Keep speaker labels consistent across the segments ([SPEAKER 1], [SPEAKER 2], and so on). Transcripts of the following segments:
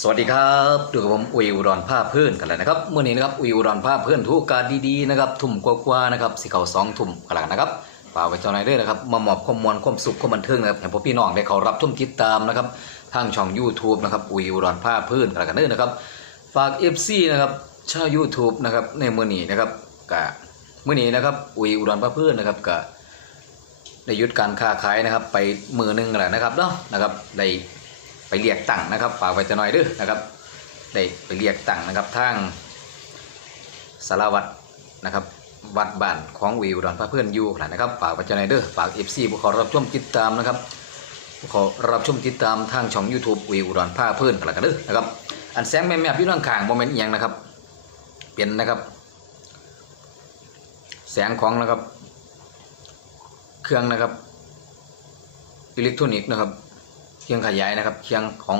[SPEAKER 1] สวัสดีครับดูกับผมอุยอุดรภาพเพื่อนกันเลยนะครับเมื่อนี้นะครับอุยอุดรภาพเพื่อนทุกการดีๆนะครับทุ่มกว่าๆนะครับสิเขาสองทุ่มกันแล้วนะครับฝากไว้เจ้าหนายด้วยนะครับมาหมอบความมวลความสุขความบันเทิงนะครับให้พวกพี่น้องได้เขารับชมติดตามนะครับทางช่อง YouTube นะครับอุยอุดรภาพเพื่อนกันแล้วกันเด้อนะครับฝาก FC นะครับชาว YouTube นะครับในเมื่อนี้นะครับกะเมื่อนี้นะครับอุยอุดรภาพเพื่อนนะครับกะได้ยุดการค้าขายนะครับไปมือหนึงกันแหละนะครับเนาะนะครับได้ ไปเรียกตังนะครับฝากไว้จะหน่อยด้อนะครับได้ไปเรียกตังนะครับทางสารวัตรนะครับวัดบ้านของวิวดอนพระเพื่อนอยู่นะครับฝากไว้จะหน่อยด้อฝากเอฟซีผู้ขอรับชมติดตามนะครับผู้ขอรับชมติดตามทางช่อง YouTube วิวดอนพระเพื่อนกันละกันเด้อนะครับอันแสงแม่แม่พี่น้องข้างโมเมนต์อีหยังนะครับ เป็นนะครับ แสงของนะครับ เครื่องนะครับอิเล็กทรอนิกส์นะครับ เครื่องขยายนะครับเครื่องของ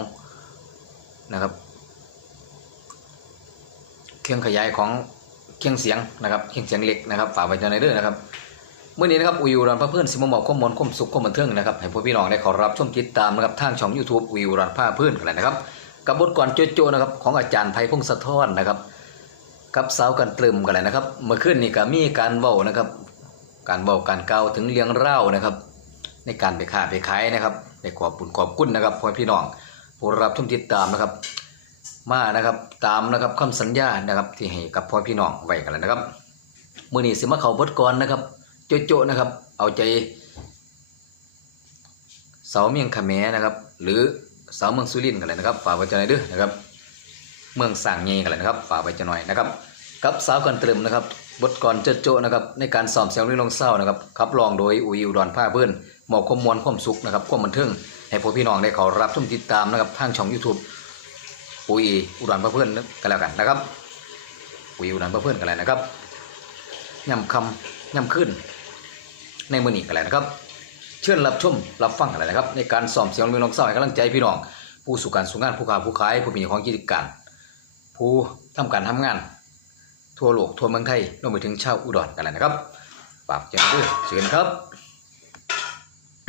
[SPEAKER 1] นะครับ เครื่องขยายของเครื่องเสียงนะครับเครื่องเสียงเหล็กนะครับฝากไว้ในเด้อนะครับเมื่อนี้นะครับวิวรันพระเพื่อนสิมมอบข้อมูลความสุขความบันเทิงนะครับให้พวกพี่น้องได้ขอรับชมติดตามนะครับทางช่อง YouTube วิวรันพระเพื่อนกันเลยนะครับ กับบทก่อนโจโจนะครับของอาจารย์ไพพงศธรนะครับกับสาวกันตรึมกันเลยนะครับ เมื่อคืนนี้ก็มีการเว้านะครับ การบอกการเกาถึงเรื่องเล่านะครับ ในการไปค้าไปขายนะครับในขอบบุญขอบคุณนะครับพ่อพี่น้องผู้รับชมติดตามนะครับ มานะครับตามนะครับคำสัญญานะครับที่ให้กับพ่อพี่น้องไว้กันแล้วนะครับมื่อนี้สิมาเขาบทก่อนนะครับ โจโจนะครับ เอาใจสาวเมียงขแมนะครับ หรือสาวเมืองสุรินกันเลยนะครับฝากไว้ใจหน่อยด้อนะครับ เมืองสั่งเงยกันเลยนะครับฝากไว้จะหน่อยนะครับกับสาวกันตรึมนะครับบทก่อนเจโจนะครับในการซ้อมเสียงเรื่องลงเศร้านะครับขับรองโดยอุยอุดรผ้าเพื่อน มอบความมวลความสุขนะครับความบันเทิงให้พวกพี่น้องได้ขอรับชมติดตามนะครับทางช่อง YouTube อุยอุดรเพื่อนกันแล้วกันนะครับอุยอุดรเพื่อนกันเลยนะครับย่ำคำย่ำขึ้น ในมือนี้กันเลยนะครับ เชิญรับชมรับฟังกันเลยนะครับ ในการซ้อมเสียงเรื่องลงเศร้าให้กำลังใจพี่น้อง ผู้สู่การสู่งานผู้ค้าผู้ขายผู้มีของกิจการ ผู้ทำการทำงาน ทั่วโลกทั่วเมืองไทยรวมไปถึงชาวอุดรกันเลยนะครับฝากเจ้าด้วยเชิญครับ เ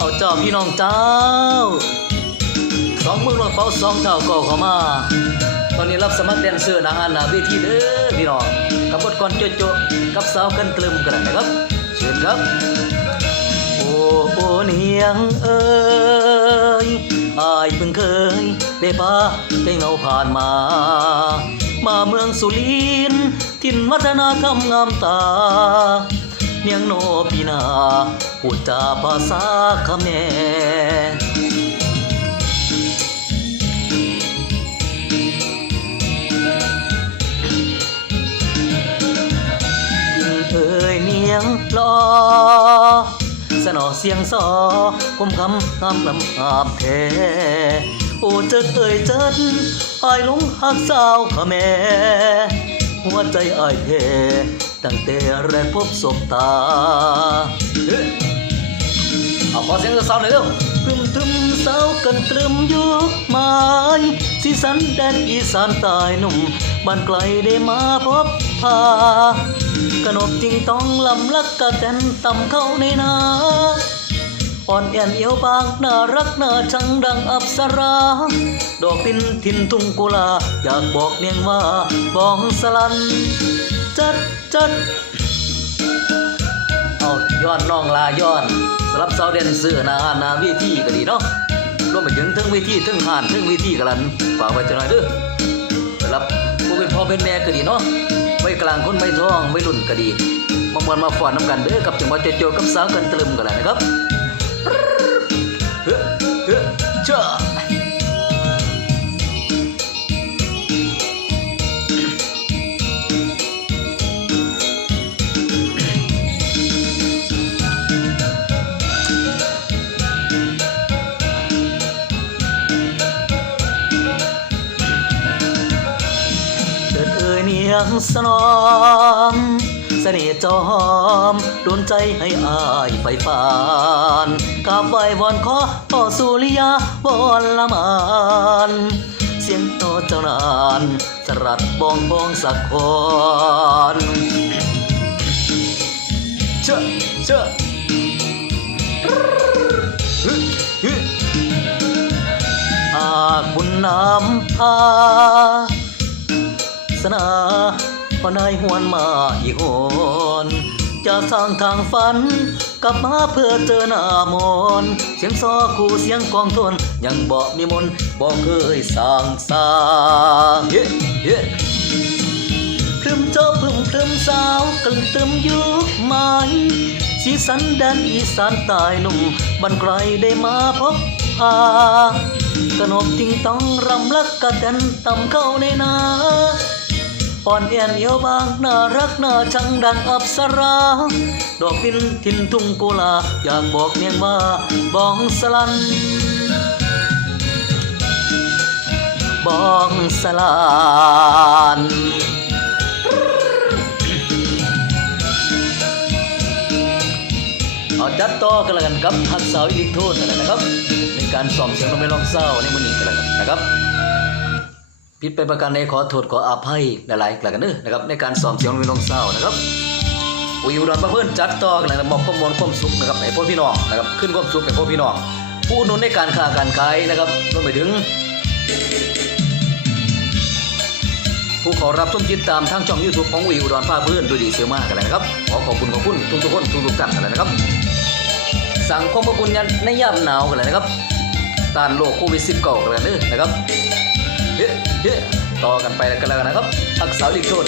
[SPEAKER 1] อาเจ้าพี่น้องเจ้า สองมือรถเป้าสองเท้าก็เข้ามา อนนี้รับสมัครแดนเซอร์นาหานาเวทีเด้อพี่น้องกับบทกรโจโจกับสาวกันตรึมกันนะครับ เชิญครับ โอ้โอเนียงเอ้ยอายเพิ่งเคยได้พาได้เงาผ่านมา มาเมืองสุรินทินวัฒนธรรมงามตาเนียงโนปีนาพูดจาภาษาเขม ยเนียงรอสนอเสียงซอคมคำงามลำอาบแท้โอ้เจิดเอ่ยเจิดอายหลงหักสาวขะแม่หัวใจอายแพ้ตั้งแต่แรกพบศบตาเฮ้ยเอาขอเสียงสาวหน่อยเร็วตึมตึมสาวกันตรึมอยู่ไม้สีสันแดนอีสานใตายหนุ่มบ้านไกลได้มาพบพา ขนมจริงต้องลำลักกะแตนต่ำเข้าในนาอ่อนแอนเอียวบางน่ารักน่าชังดังอับสรา ดอกดินทินทุ่งกุลา อยากบอกเนียงว่าบองสลัน จัดจัดเอาย้อนน้องลาย้อนสำหรับสาวเดนเสือนาหานาเวทีก็ดีเนาะรวมไปถึงทั้งเวทีทั้งหานทั้งเวทีกันลันฝากไว้จะหน่อยเด้อสำหรับผู้เป็นพ่อเป็นแม่ก็ดีเนาะ กลางคนไม่ท้องไม่รุ่นก็ดี มามวนมาฟอนน้ำกันเด้อกับจังหวัดโจโจกับสาวกันตรึมกันแล้วนะครับเฮ้อเฮ้อเจ้า อ่ยเนียงสนอมเสน่ห์จอมโดนใจให้อายไฟฟานกราบไหววอนขอต่อสุริยาวอนละมานเสียงโตเจ้านานสรัดบองบองสักคนเชื่อเชื่อฮึฮึหากบุญน้ำพา สนาพอนายหวนมาอีกหนจะสร้างทางฝัน กลับมาเพื่อเจอหน้ามนต์เสียงซอคู่เสียงกองทน ยังบอกมีมนต์บอกเคยสร้างสาเฮ้เฮ้พรึมเจ้าพรึมพรึมสาวกลึงเติมยุคใหม่สีสันแดนอีสานใตายหนุ่มบันไกลได้มาพบพากนกทิ้งต้องรำลักกระเด็นต่ำเข้าในนา อ่อนแอนเอียวบางน่ารักน่าชังดังอับสรา ดอกดินทินทุ่งกุลา อยากบอกเนียงว่าบองสลัน บองสลันเอาจัดต่อกันแล้วกันครับทักสาวอิเล็กโทรนนั่นแหละนะครับ ในการซ้อมเสียงลงไปลองเศร้าในมือนี้กันแล้วกันนะครับ ผิดไปประการใดขอโทษขออภัยหลายๆกละกันเด้อนะครับในการซ้อมเสียงวิลงเศร้านะครับอุยอุดรประเพื่อนจัดต่อกันเลยนะมอบความมวลความสุขนะครับให้พ่อพี่น้องนะครับขึ้นความสุขให้พ่อพี่น้อง ผู้นุนในการค้าการขายนะครับรวมไปถึง ผู้ขอรับชมติดตามทางช่อง YouTube ของอุยอุดรภาคเพื่อนดยดีเสียมากกันเลยนะครับขอขอบคุณขอบคุณทุกทุกๆคนทุกทุกท่านกันเลยนะครับ สั่งความขอบคุณในยามหนาวกันเลยนะครับต้านโรคโควิด 19 กันเลยเด้อนะครับ ต่อกันไปกันแล้วนะครับทักษะลิกโทน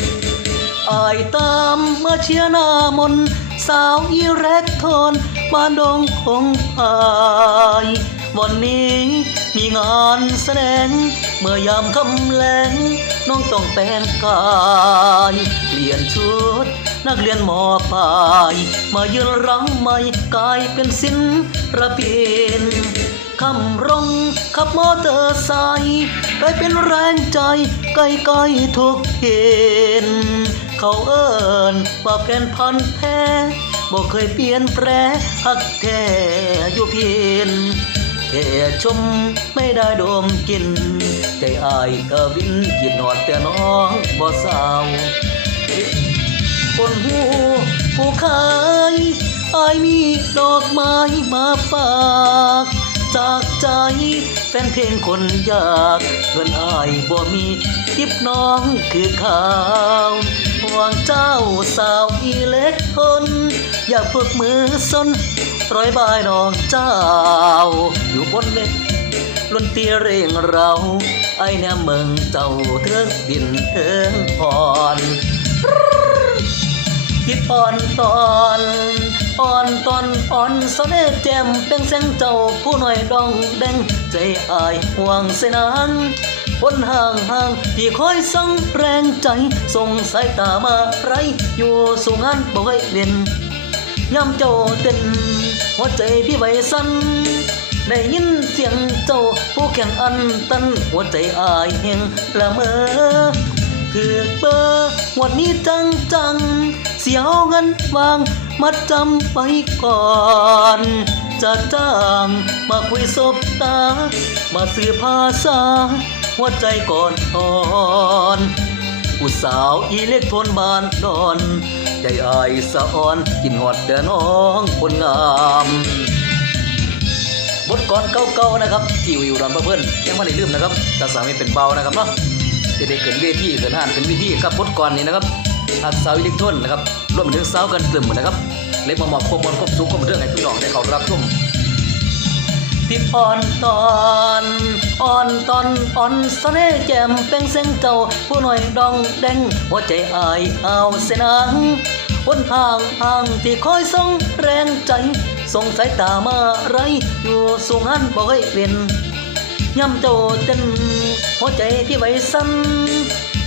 [SPEAKER 1] อายตามมาเชียร์หน้ามน สาวอีเร็กโทนบ้านดงคงพายวันนี้มีงานแสดง เมื่อยามคำแลงน้องต้องแต่งกายเปลี่ยนชุด นักเรียนมอปลาย มายืนรังไม่กลายเป็นสินระเบียน คำร้องขับมอเตอร์ไซค์กลายเป็นแรงใจใกล้ๆทุกเห็นเขาเอิญว่าแฟนพันแท้บอกเคยเปลี่ยนแปรหักแท้อยู่เพียนแค่ชมไม่ได้ดมกิน ใจอายกะวินคิดหอดแต่น้องบ่สาวบนหูผู้ขายอายมีดอกไม้มาฝาก จากใจแฟนเพลงคนยากเงินอายบ่มีทิปน้องคือข่าวห่วงเจ้าสาวอีเล็กทนอยากฝึกมือสนร้อยบายน้องเจ้า อยู่บนเล็กลุนตีเร่งเรา ไอเนี่ยเมืองเจ้าเทิงดินเทิงอ่อน คิดอ่อนตอนอ่อนตอนอ่อนสะเนแจ่มเป็นแสงเจ้าผู้หน่อยดองแดงใจอายห่วงเสนานคนห่างห่างที่คอยส่งแรงใจส่งสายตามาไรอยู่สู่งานบ่อยเล่นย่ำเจ้าเต้นหัวใจพี่ไว้สั่นได้ยินเสียงเจ้าผู้แข่งอันตันหัวใจอายแห่งละเมอคือเบอร์วันนี้จังจัง สียวเงินวางมัดจำไปก่อน จะจ้างมาคุยสบตา มาสื่อภาษาหัวใจก่อนอ่อนผู้สาวอีเล็กทนบานดอน ใจอายสะอ่อนกินหอดเดือน้องคนงามบทก่อนเก่าๆนะครับที่วิวดอนเพื่อนยังไม่ได้ลืมนะครับแต่สามีเป็นเบานะครับเนาะจะได้เกินเวทีเกินห้านเกินเวทีกับบทก่อนนี้นะครับ ทักสาวอิเล็กทรอนนะครับรวมไปถึงสาวกันกลุ่มนะครับเลยมาหมอบความมวลความสุขความบันเรื่องให้พี่น้องได้เขารับชมที่อ่อนตอนอ่อนตอนอ่อนสะเน่แจ่มเป็นเส้นเจ้าผู้หน่อยดองแดงหัวใจอายเอาเสนางคนห่างห่างที่คอยส่งแรงใจส่งสายตามาไรอยู่สูงหันบ่เคยเปลี่ยนย่ำเจ้าเต้นหัวใจพี่ไว้สั่น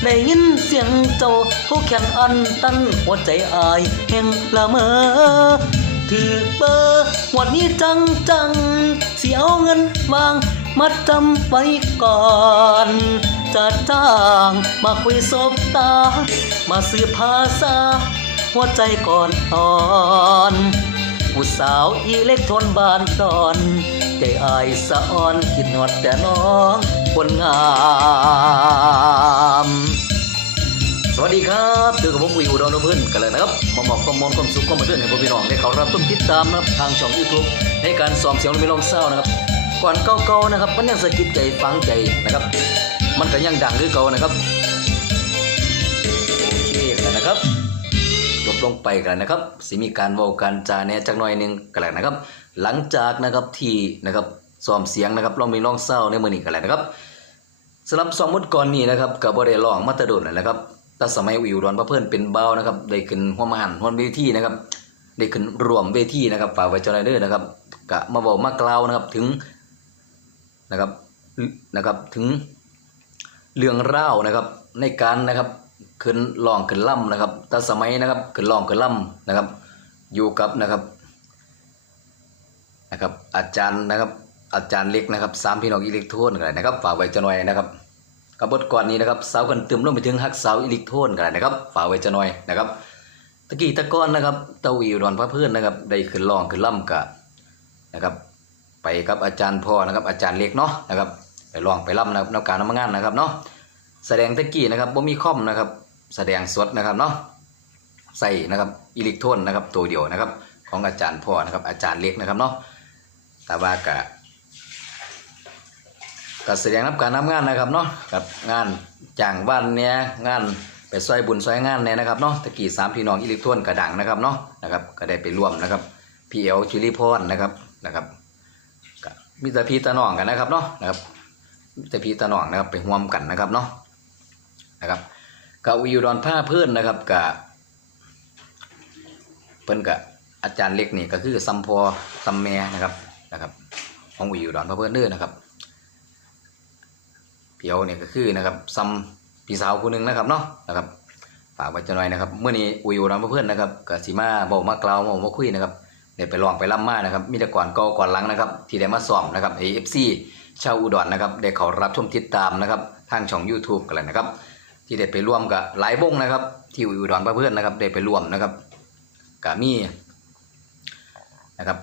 [SPEAKER 1] ได้ยินเสียงเจ้าผู้แขนอันตันหัวใจอายแห่งละเมอถือเบอร์วันนี้จังจังเสียเอาเงินวางมัดจำไว้ก่อนจะจ้างมาคุยสบตา มาสื่อภาษา หัวใจก่อนตอนผู้สาวอีเล็กทนบานตอนใจอายสะอ่อนคิดหอดแต่น้อง คนงาม สวัสดีครับเจอกับผมวิวดอนเพื่อนกันเลยนะครับมาบอกความมนความสุขความบันเทิงให้พวกพี่น้องได้เขารับชมติดตามนะครับทางช่องยูทูบในการซ้อมเสียงลมลองเศร้านะครับ ก่อนเก่าๆนะครับ มันยังสะกิดใจฟังใจนะครับ มันก็ยังดังคือเก่านะครับโอเคกันนะครับจบลงไปกันนะครับสิมีการเว้ากันจาแน่จักหน่อยหนึงกันแล้วนะครับ หลังจากนะครับที่นะครับ ซ้อมเสียงนะครับลองมีลองเศร้าในมือนี้กันแล้วนะครับสำหรับสองมุดก่อนนี้นะครับกับบ่ได้ร้องมาตะโดนนะครับแต่สมัยวิวดอนพระเพื่อนเป็นเบานะครับได้ขึ้นหัวมันหัวเวทีนะครับได้ขึ้นรวมเวทีนะครับฝ่าไว้เจ้าหน้าเด้อนะครับกะมาบอกมากล่าวนะครับถึงนะครับนะครับถึงเรื่องเล่าวนะครับในการนะครับขึ้นร้องขึ้นล่ำนะครับแต่สมัยนะครับขึ้นร้องขึ้นล่ำนะครับอยู่กับนะครับนะครับอาจารย์นะครับ อาจารย์เล็กนะครับสามพี่น้องอิเล็กโทรนกันนะครับฝากไว้จะหน่อยนะครับกับบทก่อนนี้นะครับสาวกันเติมลงไปถึงฮักสาวอิเล็กโทรนกันนะครับฝากไว้จะหน่อยนะครับตะกี้ตะก้อนนะครับเต้าอิวดอนพระเพื่อนนะครับได้ขึ้นร้องขึ้นล่ำกะนะครับ ไปกับอาจารย์พ่อนะครับ อาจารย์เล็กเนาะนะครับไปร้องไปล่ำนะครับนอกการนำงานนะครับเนาะแสดงตะกี้นะครับบ่มีคอมนะครับแสดงสดนะครับเนาะใส่นะครับอิเล็กโทรนนะครับตัวเดียวนะครับของอาจารย์พ่อนะครับอาจารย์เล็กนะครับเนาะแต่ว่ากะ ก็แสดงรับการทำงานนะครับเนาะกับงานจ้างวันเนี้ยงานไปซอยบุญซอยงานเนี่ยนะครับเนาะตะกี้สามพี่น้องอิเล็กทรอนกระดังนะครับเนาะนะครับก็ได้ไปร่วมนะครับพีเอลจุลิพรนะครับนะครับมีแต่พี่ตาน้องกันนะครับเนาะนะครับมีแต่พี่ตาน้องนะครับไปร่วมกันนะครับเนาะนะครับกับวิวดอนผ้าเพื่อนนะครับกับเพิ่อนกับอาจารย์เล็กนี่ก็คือซัมพอซัมแมนะครับนะครับของวิวดอนผ้าเพื่อนเด้อนะครับ เปียวเนี่ยก็คือนะครับซัมพี่สาวคนหนึ่งนะครับเนาะนะครับฝากไว้จะหน่อยนะครับเมื่อนี้อุยอยู่น้ำเพื่อนนะครับก็สีมาบอกมากล่าวมาบอกมาคุยนะครับเดี๋ยวไปลองไปล่ำมานะครับมีแต่ก่อนเก่าก่อนหลังนะครับที่ได้มาซ้อมนะครับเอฟซีชาวอุดรนะครับได้เขารับชมติดตามนะครับทางช่อง YouTube กันเลยนะครับ ที่ได้ไปร่วมกับหลายวงนะครับ ที่อุดรเพื่อนนะครับได้ไปร่วมนะครับกับมีนะครับ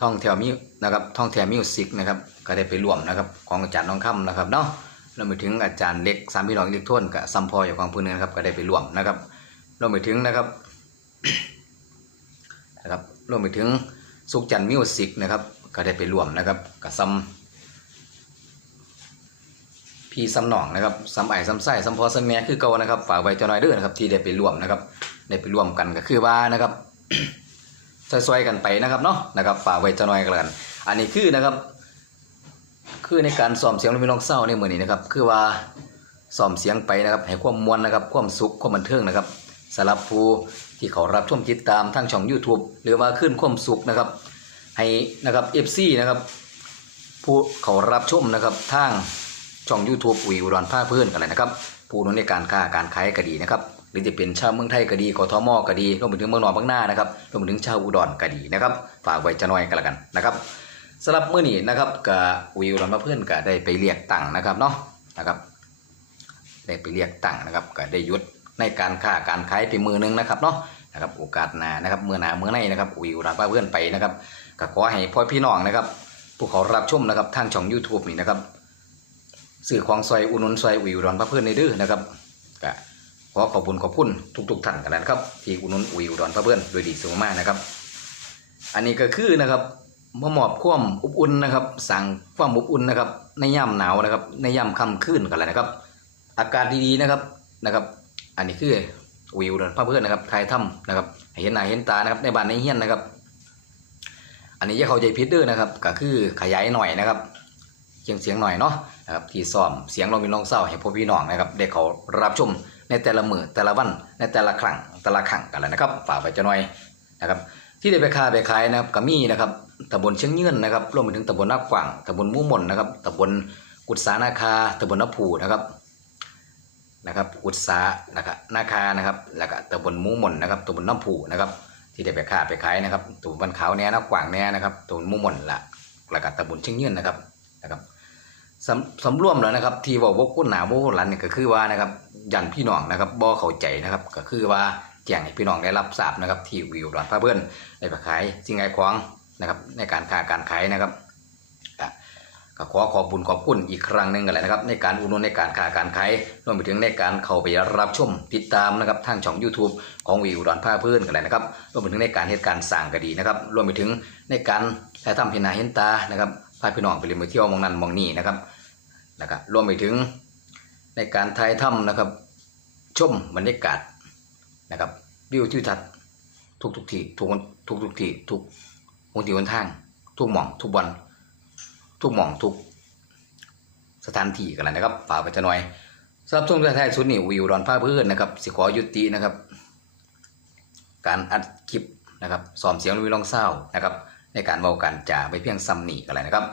[SPEAKER 1] ท่องแถวมิวนะครับท่องแถวมิวสิกนะครับ ก็ได้ไปร่วมนะครับของอาจารย์น้องค่ำนะครับเนาะรวมไปถึงอาจารย์เล็กสามพี่น้องเล็กโทรนกับซัมพออยู่ของพื้นนนะครับก็ได้ไปร่วมนะครับรวมไปถึงนะครับนะครับรวมไปถึงสุขจันมิวสิกนะครับก็ได้ไปร่วมนะครับกับซัมพี่ซัมหนองนะครับซัมไอซัมไส้ซัมพอซัมแม่คือเก่านะครับฝากไว้เจ้าน้อยเด้อนะครับที่ได้ไปร่วมนะครับได้ไปร่วมกันก็คือว่านะครับซอยๆกันไปนะครับเนาะนะครับฝากไว้จะน้อยกันกัน อันนี้คือนะครับ คือในการซ้อมเสียงลมพี่น้องเศร้าในมือนี้นะครับ คือว่าซ้อมเสียงไปนะครับ ให้ความมวลนะครับ ความสุข ความบันเทิงนะครับสำหรับผู้ที่เขารับชมติดตามทางช่อง YouTube หรือว่าขึ้นความสุขนะครับ ให้นะครับ FC นะครับ ผู้เขารับชมนะครับทางช่อง YouTube อุยอุดรภาคพื่อนกันเลยนะครับ ผู้นู้นในการค้าการขายก็ดีนะครับ หรือจะเป็นชาวเมืองไทยก็ดีกทมก็ดีรวมไปถึงเมืองนอกเมืองหน้านะครับรวมไปถึงชาวอุดรก็ดีนะครับ ฝากไว้จะน้อยกันละกันนะครับ สำหรับมื้อนี้นะครับกับอุยอุดรภาเพื่อนก็ได้ไปเรียกตังค์นะครับเนาะนะครับได้ไปเรียกตังค์นะครับก็ได้ยุดในการค้าการขายไปมือหนึงนะครับเนาะนะครับโอกาสหน้านะครับเมื่อหน้าเมื่อในนะครับอุยอุดรภาเพื่อนไปนะครับก็ขอให้พ่อพี่น้องนะครับผู้เขารับชมนะครับทางช่อง YouTube นี่นะครับสื่อของซอยอุนนซอยอุยอุดรพระเพื่อนในดื้อนะครับก็ขอขอบคุณขอบคุณทุกๆท่านกันนะครับ ที่อุนนุนอุยอุดรพระเพื่อนโดยดีสูงมากนะครับ อันนี้ก็คือนะครับ มามอบความอบอุ่นนะครับ สั่งความอบอุ่นนะครับ ในย่ำหนาวนะครับ ในย่ำค่ำคืนกันเลยนะครับ อากาศดีๆนะครับนะครับ อันนี้คืออุยอุดรพระเพื่อนนะครับทายถ้ำนะครับเห็นหน้าเห็นตานะครับ ในบ้านในเฮียนนะครับ อันนี้อย่าเข้าใจผิดเด้อนะครับ ก็คือขยายหน่อยนะครับเสียงเสียงหน่อยเนาะนะครับที่ซ้อมเสียงลองมีลองเศร้าให้พ่อพี่น้องนะครับได้เขารับชมในแต่ละมือแต่ละวันในแต่ละครั้งแต่ละครั้งกันแล้วนะครับ ฝากไปจะหน่อยนะครับ ที่ได้ไปค้าไปขายนะครับก็มีนะครับ ตำบลเชียงยืนนะครับรวมไปถึงตำบลนักกว่างตำบลมู่หม่นนะครับตำบลกุศานาคาตำบลนับผูนะครับนะครับกุศานะครับนาคานะครับแล้วก็ตำบลมู่หม่นนะครับตำบลน้ำผูนะครับ ที่ได้ไปค้าไปขายนะครับตูนบันขาวแน่นักกว่างแน่นะครับตูนมุ่มมนละแล้วก็ตะบุญเชิงยืนนะครับนะครับสำสำรวมแล้วนะครับ ที่บอกว่ากุ้นหนาโมหลันเนี่ยก็คือว่านะครับยันพี่น้องนะครับบ่เข้าใจนะครับก็คือว่าแจ้งให้พี่น้องได้รับทราบนะครับ ที่วิวดอนพาเพื่อนได้ไปขายสิ่งไอ้ของ นะครับในการค้าการขายนะครับก็ขอขอบคุญขอบคุณอีกครั้งหนึ่งกันเลยนะครับ ในการอุดหนุนในการค้าการขายรวมไปถึงในการเข้าไปรับชมติดตามนะครับทางช่อง YouTube ของวิวดอนพาเพื่อนกันเลยนะครับรวมไปถึงในการเหตุการณ์สร้างก็ดีนะครับรวมไปถึงในการถ่ายทำเห็นาเห็นตานะครับพาพี่น้องไปเรียนไปเที่ยวมองนั้นมองนี่นะครับนะครับรวมไปถึงในการถ่ายทำนะครับชมบรรยากาศนะครับวิวทิวทัศน์ทุกทุกที่ทุกทุกทุกที่ทุก นที่หนทาง ทุกหม่อง ทุกวันทุกหม่องทุกสถานที่กันแล้วนะครับฝากไปจะหน่อยสำหรับช่วงท้ายสุดนี่วิวดอนผ้าเพื่อนนะครับสิขอยุตินะครับ การอัดคลิปนะครับซ้อมเสียงวิวลองเศร้านะครับ ในการเบากันจ่าไปเพียงซ้ำนี่กันเลยนะครับ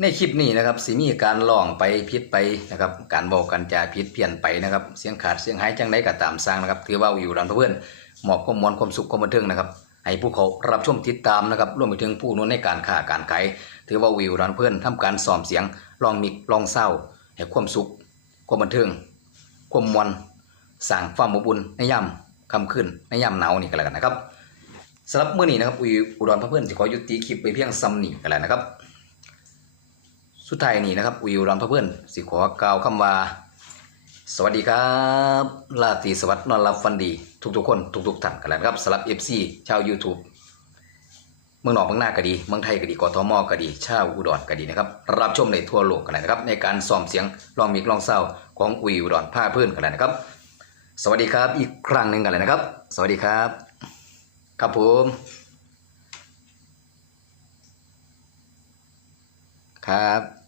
[SPEAKER 1] ในคลิปนี้นะครับสิมีการลองไปพิษไปนะครับ การเบอกกันจาพิษเปลี่ยนไปนะครับ เสียงขาดเสียงหายจังไดก็ตามสร้างนะครับ ถือว่าอยู่ดันเพื่อนหมอบความมวลความสุขความบันเทิงนะครับ ให้ผู้เขารับชมติดตามนะครับรวมไปถึงผู้นู้นในการค้าการขายถือว่าวิวดันเพื่อนทำการซ้อมเสียงลองมิกลองเศร้าให้ความสุข ความบันเทิงความมวลสั่งความอบอุ่นในย่ำคำขึ้นในย่ำหนาวนี่ก็แล้วกันนะครับสำหรับมื้อนี้นะครับวิวอุดรพระเพื่อนจะขอยุติคลิปไปเพียงซ้ำนี่กันแล้วนะครับ สุดท้ายนี้นะครับวิวรำพระเพื่อนสิขอกล่าวคำว่า สวัสดีครับลาตีสวัสดิ์นอนรับฟันดี ทุกๆคน ทุกๆท่านกันแล้วนะครับสำหรับ FC ชาว YouTube เมืองนอกเมืองหน้าก็ดี เมืองไทยก็ดีกทมก็ดี ชาวอุดรก็ดีนะครับ รับชมในทั่วโลกกันเลยนะครับ ในการซ้อมเสียงลองมิกลองเศร้าของวิวอุดรผ้าเพื่อนกันเลยนะครับ สวัสดีครับอีกครั้งหนึ่งกันเลยนะครับ สวัสดีครับ ครับผมครับ